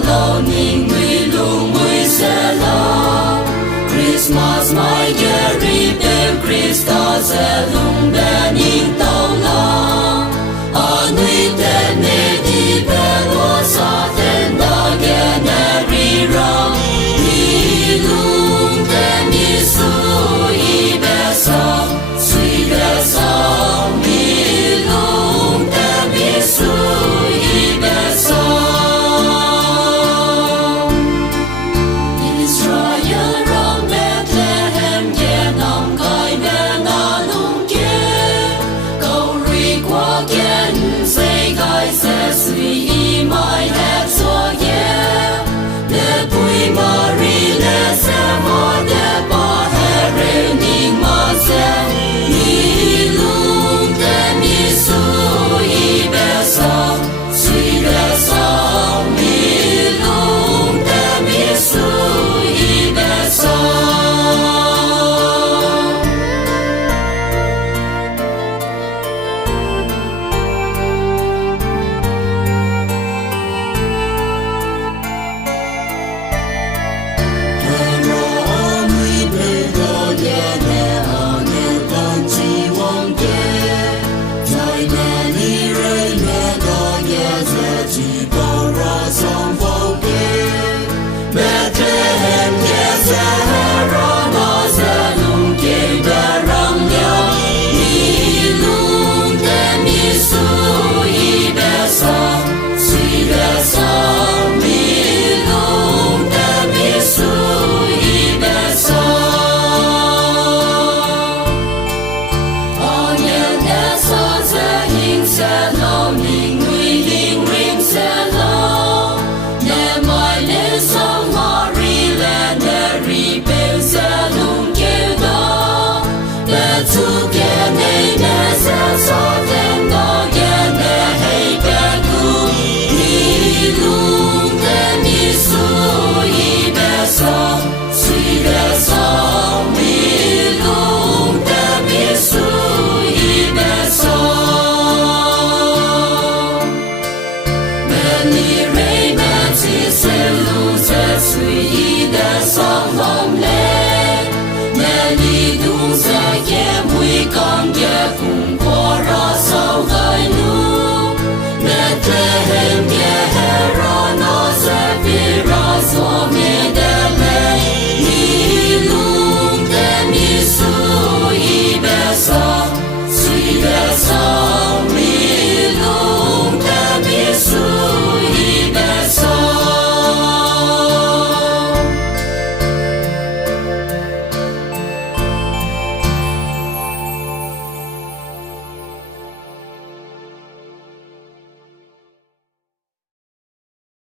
lo ning mui lung mui se lo Christmas mai geri be Christa se lung be ning tao lo anui te ne di be lo sa ten da ge ne ri ro ni lung te mi su i be sa sui be sa mi lung te mi su i be sa Together,